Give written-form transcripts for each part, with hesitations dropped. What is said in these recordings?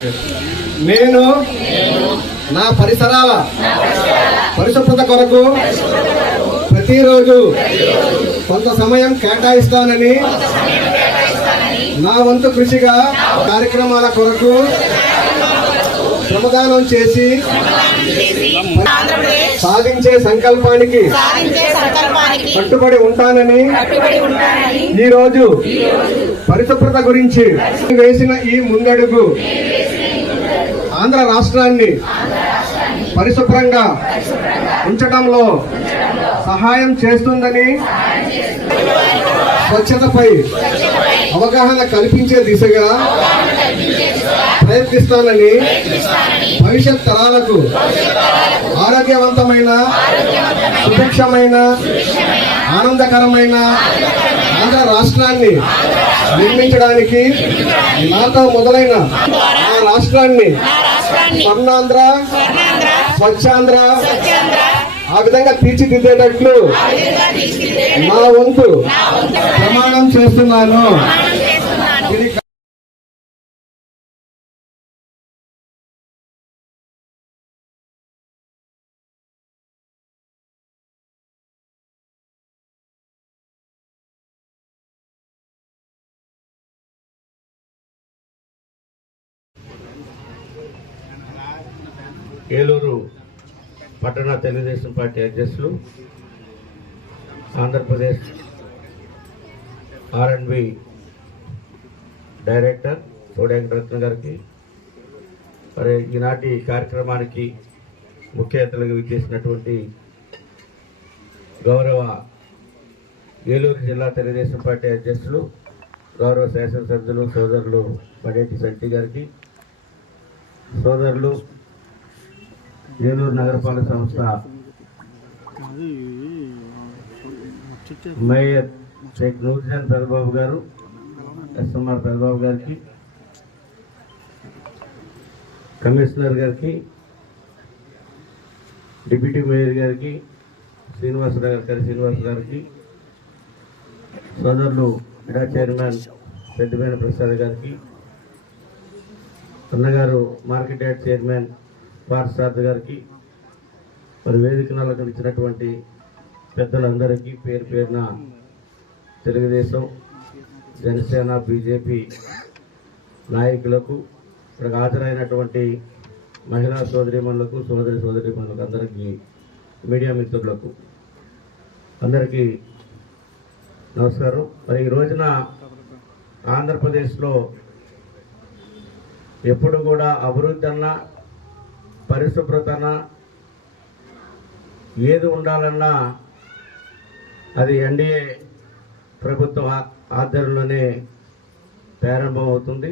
నేను నా పరిసరాల పరిశుభ్రత కొరకు ప్రతిరోజు కొంత సమయం కేటాయిస్తానని నా వంతు కృషిగా కార్యక్రమాల కొరకు శ్రమదానం చేసి సాధించే సంకల్పానికి కట్టుబడి ఉంటానని ఈరోజు పరిశుభ్రత గురించి వేసిన ఈ ముందడుగు ఆంధ్ర రాష్ట్రాన్ని పరిశుభ్రంగా ఉంచడంలో సహాయం చేస్తుందని స్వచ్ఛతపై అవగాహన కల్పించే దిశగా ప్రయత్నిస్తానని భవిష్యత్ తరాలకు ఆరోగ్యవంతమైన సుభిక్షమైన ఆనందకరమైన ఆంధ్ర రాష్ట్రాన్ని నిర్మించడానికి నాతో మొదలైన ఆ రాష్ట్రాన్ని స్వర్ణాంధ్ర స్వచ్ఛాంధ్ర ఆ విధంగా తీర్చిదిద్దేటట్లు నా వంతు ప్రమాణం చేస్తున్నాను. ఏలూరు పట్టణ తెలుగుదేశం పార్టీ అధ్యక్షులు, ఆంధ్రప్రదేశ్ R&B డైరెక్టర్ సోడేంకరత్న గారికి, మరి ఈనాటి కార్యక్రమానికి ముఖ్య అతిథులుగా విచ్చేసినటువంటి గౌరవ ఏలూరు జిల్లా తెలుగుదేశం పార్టీ అధ్యక్షులు, గౌరవ శాసనసభ్యులు సోదరులు పడేటి సంటి గారికి, సోదరులు ఏలూరు నగరపాలక సంస్థ మేయర్ షేక్ నూర్జాన్ పెదబాబు గారు, SMR పెదబాబు గారికి, కమిషనర్ గారికి, డిప్యూటీ మేయర్ గారికి, శ్రీనివాస గారికి, సోదరులు ఇడా చైర్మన్ పెద్దమైన ప్రసాద్ గారికి, అన్నగారు మార్కెట్ యార్డ్ చైర్మన్ పార్సాద్ గారికి, మరి వేదికను అలంకరించినటువంటి పెద్దలందరికీ పేరు పేరున తెలుగుదేశం, జనసేన, బీజేపీ నాయకులకు, ఇక్కడ హాజరైనటువంటి మహిళా సోదరీమణులకు, సోదరీమణులకు, అందరికీ, మీడియా మిత్రులకు అందరికీ నమస్కారం. మరి ఈ రోజున ఆంధ్రప్రదేశ్లో ఎప్పుడు కూడా అభివృద్ధి అన్నా పరిశుభ్రతన ఏది ఉండాలన్నా అది ఎన్డీఏ ప్రభుత్వం ఆధ్వర్యంలోనే ప్రారంభం అవుతుంది.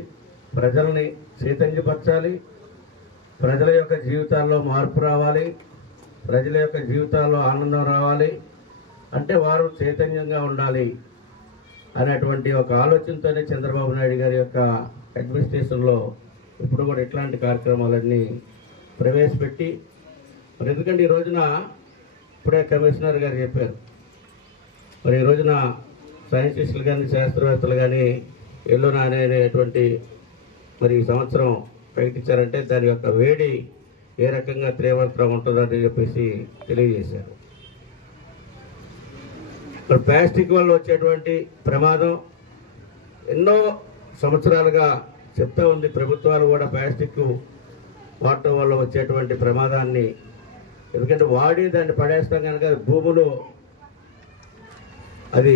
ప్రజల్ని చైతన్యపరచాలి, ప్రజల యొక్క జీవితాల్లో మార్పు రావాలి, ప్రజల యొక్క జీవితాల్లో ఆనందం రావాలి అంటే వారు చైతన్యంగా ఉండాలి అనేటువంటి ఒక ఆలోచనతోనే చంద్రబాబు నాయుడు గారి యొక్క అడ్మినిస్ట్రేషన్లో ఇప్పుడు కూడా ఇట్లాంటి కార్యక్రమాలన్నీ ప్రవేశపెట్టి, మరి ఎందుకంటే ఈ రోజున ఇప్పుడే కమిషనర్ గారు చెప్పారు, మరి ఈ రోజున సైంటిస్టులు కానీ శాస్త్రవేత్తలు కానీ ఎల్లో నాని అనేటువంటి మరి ఈ సంవత్సరం ప్రకటించారంటే దాని యొక్క వేడి ఏ రకంగా తీవ్రత ఉంటుందని చెప్పేసి తెలియజేశారు. మరి ప్లాస్టిక్ వల్ల వచ్చేటువంటి ప్రమాదం ఎన్నో సంవత్సరాలుగా చెప్తా ఉంది. ప్రభుత్వాలు కూడా ప్లాస్టిక్ వాడటం వల్ల వచ్చేటువంటి ప్రమాదాన్ని, ఎందుకంటే వాడి దాన్ని పడేస్తాం కనుక భూములు అది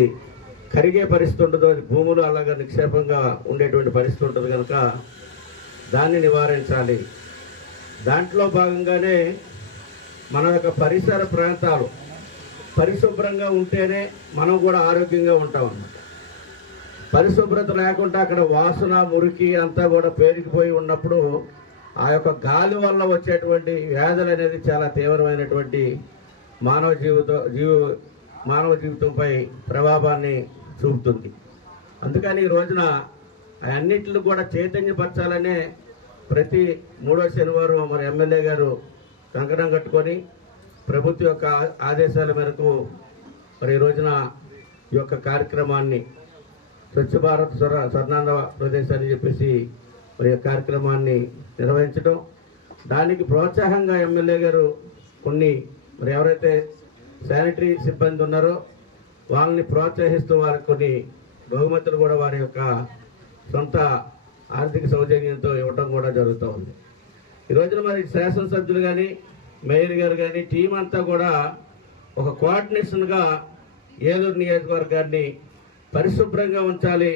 కరిగే పరిస్థితి ఉండదు, అది భూములు అలాగా నిక్షేపంగా ఉండేటువంటి పరిస్థితి ఉంటుంది కనుక దాన్ని నివారించాలి. దాంట్లో భాగంగానే మన యొక్క పరిసర ప్రాంతాలు పరిశుభ్రంగా ఉంటేనే మనం కూడా ఆరోగ్యంగా ఉంటాం అన్నమాట. పరిశుభ్రత లేకుండా అక్కడ వాసన మురికి అంతా కూడా పేరుకుపోయి ఉన్నప్పుడు ఆ యొక్క గాలి వల్ల వచ్చేటువంటి వ్యాధులు అనేది చాలా తీవ్రమైనటువంటి మానవ జీవితంపై ప్రభావాన్ని చూపుతుంది. అందుకని ఈ రోజున అన్నింటిని కూడా చైతన్యపరచాలనే ప్రతి 3వ శనివారం మరి ఎమ్మెల్యే గారు కంకణం కట్టుకొని ప్రభుత్వం యొక్క ఆదేశాల మేరకు మరి ఈ రోజున ఈ యొక్క కార్యక్రమాన్ని స్వచ్ఛ భారత్ స్వర్ణాంధ్ర ప్రదేశ్ అని చెప్పేసి మరి ఈ కార్యక్రమాన్ని నిర్వహించడం, దానికి ప్రోత్సాహంగా ఎమ్మెల్యే గారు కొన్ని మరి ఎవరైతే శానిటరీ సిబ్బంది ఉన్నారో వాళ్ళని ప్రోత్సహిస్తూ వారికి కొన్ని బహుమతులు కూడా వారి యొక్క సొంత ఆర్థిక సౌజన్యంతో ఇవ్వడం కూడా జరుగుతూ ఉంది. ఈ రోజున మరి శాసనసభ్యులు కానీ మేయర్ గారు కానీ టీం అంతా కూడా ఒక కోఆర్డినేషన్గా ఏలూరు నియోజకవర్గాన్ని పరిశుభ్రంగా ఉంచాలి,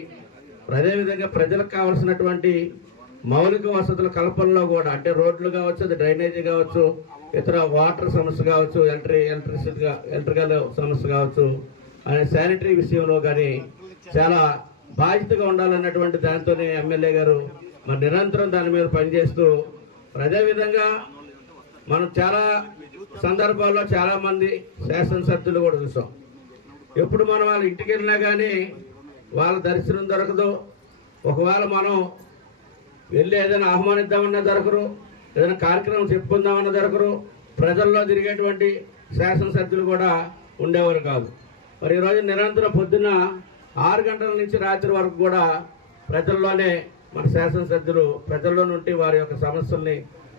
అదేవిధంగా ప్రజలకు కావాల్సినటువంటి మౌలిక వసతుల కల్పనలో కూడా, అంటే రోడ్లు కావచ్చు, అది డ్రైనేజీ కావచ్చు, ఇతర వాటర్ సమస్య కావచ్చు, ఎలక్ట్రికల్ సమస్య కావచ్చు, అనే శానిటరీ విషయంలో కానీ చాలా బాధ్యతగా ఉండాలన్నటువంటి దాంతోనే ఎమ్మెల్యే గారు మరి నిరంతరం దాని మీద పనిచేస్తూ, అదేవిధంగా మనం చాలా సందర్భాల్లో చాలా మంది శాసనసభ్యులు కూడా చూసాం. ఎప్పుడు మనం వాళ్ళ ఇంటికి వెళ్ళినా కానీ వాళ్ళ దర్శనం దొరకదు. ఒకవేళ మనం వెళ్ళి ఏదైనా ఆహ్వానిద్దామన్నా దొరకరు, ఏదైనా కార్యక్రమం చెప్పుకుందామన్నా దొరకరు. ప్రజల్లో తిరిగేటువంటి శాసనసభ్యులు కూడా ఉండేవారు కాదు. మరి ఈరోజు నిరంతరం పొద్దున్న 6 గంటల నుంచి రాత్రి వరకు కూడా ప్రజల్లోనే మన శాసనసభ్యులు ప్రజల్లో నుండి వారి యొక్క సమస్యల్ని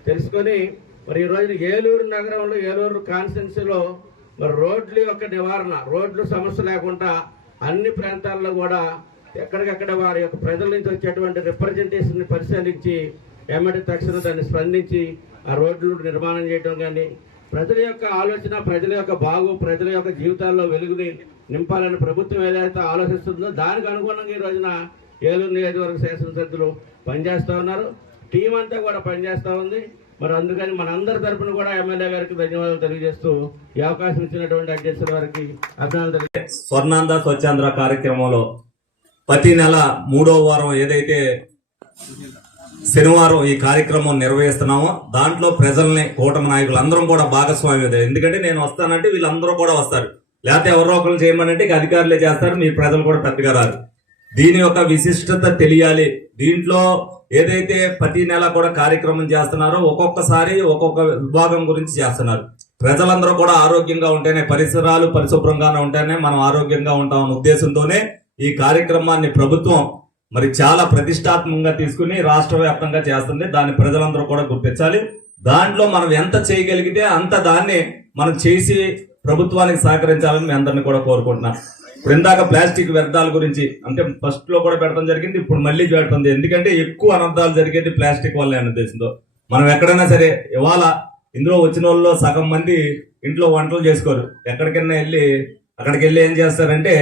తెలుసుకొని మరి ఈ రోజున ఏలూరు నగరంలో, ఏలూరు కాన్స్టిట్యున్సీలో మరి రోడ్ల యొక్క నివారణ, రోడ్లు సమస్య లేకుండా అన్ని ప్రాంతాల్లో కూడా ఎక్కడికక్కడ వారి యొక్క ప్రజల నుంచి వచ్చేటువంటి రిప్రజెంటేషన్ పరిశీలించి ఎమ్మటి తక్షణ దాన్ని స్పందించి ఆ రోడ్లు నిర్మాణం చేయడం కానీ, ప్రజల యొక్క ఆలోచన, ప్రజల యొక్క బాగు, ప్రజల యొక్క జీవితాల్లో వెలుగుని నింపాలని ప్రభుత్వం ఏదైతే ఆలోచిస్తుందో దానికి అనుగుణంగా ఈ రోజున ఏలూరు నియోజకవర్గ శాసనసభ్యులు పనిచేస్తూ ఉన్నారు. టీం అంతా కూడా పనిచేస్తూ ఉంది. మరి అందుకని మనందరి తరఫున కూడా ఎమ్మెల్యే గారికి ధన్యవాదాలు తెలియజేస్తూ ఈ అవకాశం ఇచ్చినటువంటి అధ్యక్షుల వారికి అభినందనలు. స్వర్ణాంధ్ర స్వచ్ఛాంధ్ర కార్యక్రమంలో ప్రతి నెల 3వ వారం ఏదైతే శనివారం ఈ కార్యక్రమం నిర్వహిస్తున్నామో దాంట్లో ప్రజల్ని, కూటమి నాయకులు అందరం కూడా భాగస్వామ్యం. ఎందుకంటే నేను వస్తానంటే వీళ్ళందరూ కూడా వస్తారు, లేకపోతే ఎవరో ఒకరు చేయమనంటే అధికారులే చేస్తారు, మీ ప్రజలు కూడా పెద్దగా రారు. దీని యొక్క విశిష్టత తెలియాలి. దీంట్లో ఏదైతే ప్రతి నెల కూడా కార్యక్రమం చేస్తున్నారో ఒక్కొక్కసారి ఒక్కొక్క విభాగం గురించి చేస్తున్నారు. ప్రజలందరూ కూడా ఆరోగ్యంగా ఉంటేనే, పరిసరాలు పరిశుభ్రంగానే ఉంటేనే మనం ఆరోగ్యంగా ఉంటామన్న ఉద్దేశంతోనే ఈ కార్యక్రమాన్ని ప్రభుత్వం మరి చాలా ప్రతిష్టాత్మకంగా తీసుకుని రాష్ట్ర వ్యాప్తంగా చేస్తుంది. దాన్ని ప్రజలందరూ కూడా గుర్తించాలి. దాంట్లో మనం ఎంత చేయగలిగితే అంత దాన్ని మనం చేసి ప్రభుత్వానికి సహకరించాలని మీ అందరినీ కూడా కోరుకుంటున్నాం. ఇప్పుడు ఇందాక ప్లాస్టిక్ వ్యర్థాల గురించి అంటే ఫస్ట్ లో కూడా పెట్టడం జరిగింది, ఇప్పుడు మళ్ళీ పెడుతుంది. ఎందుకంటే ఎక్కువ అనర్థాలు జరిగేది ప్లాస్టిక్ వల్ల అనే ఉద్దేశంతో మనం ఎక్కడైనా సరే, ఇవాళ ఇందులో వచ్చిన వాళ్ళలో సగం మంది ఇంట్లో వంటలు చేసుకోరు. ఎక్కడికైనా వెళ్ళి అక్కడికి వెళ్ళి ఏం చేస్తారంటే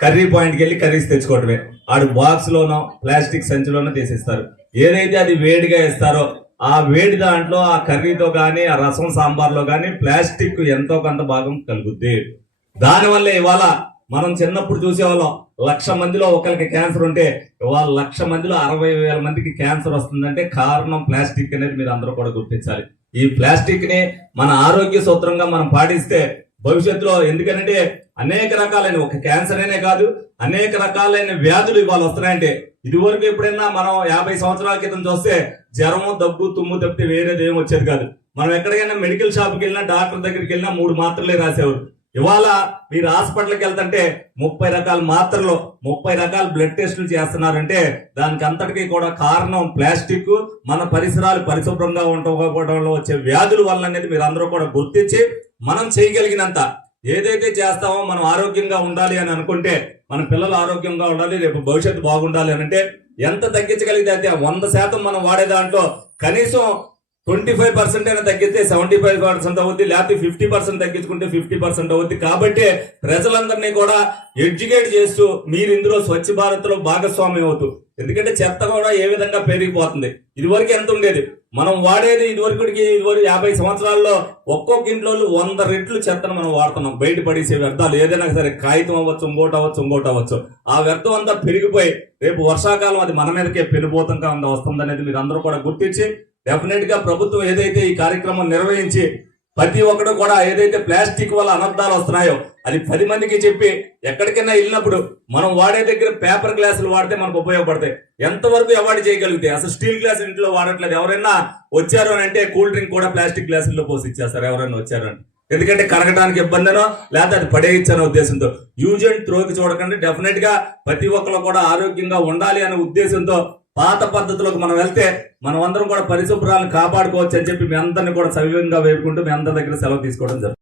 కర్రీ పాయింట్కి వెళ్ళి కర్రీస్ తెచ్చుకోవటమే. ఆడు బాక్స్ లోనో ప్లాస్టిక్ సంచిలోనో తీసిస్తారు. ఏదైతే అది వేడిగా ఇస్తారో ఆ వేడి దాంట్లో ఆ కర్రీతో కానీ ఆ రసం సాంబార్లో కానీ ప్లాస్టిక్ ఎంతో కొంత భాగం కలుగుద్ది. దానివల్ల ఇవాళ మనం చిన్నప్పుడు చూసేవాళ్ళం 1,00,000 మందిలో ఒకరికి క్యాన్సర్ ఉంటే ఇవాళ 1,00,000 మందిలో 60,000 మందికి క్యాన్సర్ వస్తుందంటే కారణం ప్లాస్టిక్ అనేది మీరు అందరూ కూడా గుర్తించాలి. ఈ ప్లాస్టిక్ ని మన ఆరోగ్య సూత్రంగా మనం పాటిస్తే భవిష్యత్తులో, ఎందుకంటే అనేక రకాలైన, ఒక క్యాన్సర్ అనే కాదు అనేక రకాలైన వ్యాధులు ఇవాళ వస్తున్నాయంటే, ఇదివరకు ఎప్పుడైనా మనం 50 సంవత్సరాల క్రితం చూస్తే జ్వరము, దగ్గు, తుమ్ము తప్పితే వేరేది ఏం వచ్చేది కాదు. మనం ఎక్కడికైనా మెడికల్ షాప్కి వెళ్ళినా, డాక్టర్ దగ్గరికి వెళ్ళినా 3 మాత్రలే రాసేవారు. ఇవాళ మీరు హాస్పిటల్కి వెళ్తుంటే 30 రకాల మాత్రలు, 30 రకాల బ్లడ్ టెస్టులు చేస్తున్నారంటే దానికి అంతటికీ కూడా కారణం ప్లాస్టిక్. మన పరిసరాలు పరిశుభ్రంగా ఉండకపోవడంలో వచ్చే వ్యాధుల వల్ల అనేది మీరు అందరూ కూడా గుర్తించి మనం చేయగలిగినంత ఏదైతే చేస్తామో, మనం ఆరోగ్యంగా ఉండాలి అని అనుకుంటే, మన పిల్లలు ఆరోగ్యంగా ఉండాలి, రేపు భవిష్యత్తు బాగుండాలి అని అంటే ఎంత తగ్గించగలిగితే అయితే 100% మనం వాడే దాంట్లో కనీసం 25% అయినా తగ్గిస్తే 75% అవుద్ది, లేకపోతే 50% తగ్గించుకుంటే 50% అవుద్ది. కాబట్టి ప్రజలందరినీ కూడా ఎడ్యుకేట్ చేస్తూ మీరు ఇందులో స్వచ్ఛ భారత్ లో భాగస్వామ్యం అవుతూ, ఎందుకంటే చెత్త కూడా ఏ విధంగా పెరిగిపోతుంది. ఇదివరకు ఎంత ఉండేది మనం వాడేది, ఇదివరకు 50 సంవత్సరాల్లో ఒక్కొక్క ఇంట్లో 100 రెట్లు చెత్తను మనం వాడుతున్నాం. బయట పడేసే వ్యర్థాలు ఏదైనా సరే, కాగితం అవ్వచ్చు, ఇంకోటి అవ్వచ్చు, ఆ వ్యర్థం అంతా పెరిగిపోయి రేపు వర్షాకాలం అది మన మీదకే పెనుభూతంగా వస్తుంది అనేది మీరు అందరూ కూడా గుర్తించి, డెఫినెట్ గా ప్రభుత్వం ఏదైతే ఈ కార్యక్రమం నిర్వహించి ప్రతి ఒక్కరు కూడా ఏదైతే ప్లాస్టిక్ వల్ల అనర్థాలు వస్తున్నాయో అది 10 మందికి చెప్పి, ఎక్కడికైనా వెళ్ళినప్పుడు మనం వాడే దగ్గర పేపర్ గ్లాసులు వాడితే మనకు ఉపయోగపడతాయి. ఎంతవరకు అవాయిడ్ చేయగలిగితే, అసలు స్టీల్ గ్లాస్ ఇంట్లో వాడట్లేదు. ఎవరైనా వచ్చారు అని అంటే కూల్ డ్రింక్ కూడా ప్లాస్టిక్ గ్లాసుల్లో పోసి ఇచ్చేస్తారు ఎవరైనా వచ్చారు అని. ఎందుకంటే కరగడానికి ఇబ్బందినో లేకపోతే అది పడేయచ్చనే ఉద్దేశంతో యూజ్ అండ్ త్రోకి చూడకండి. డెఫినెట్ గా ప్రతి ఒక్కరు కూడా ఆరోగ్యంగా ఉండాలి అనే ఉద్దేశంతో పాత పద్ధతులకు మనం వెళ్తే మనం అందరం కూడా పరిశుభ్రాలను కాపాడుకోవచ్చు అని చెప్పి మీ అందరిని కూడా సవ్యంగా వేడుకుంటూ మీ అందరి దగ్గర సెలవు తీసుకోవడం జరుగుతుంది.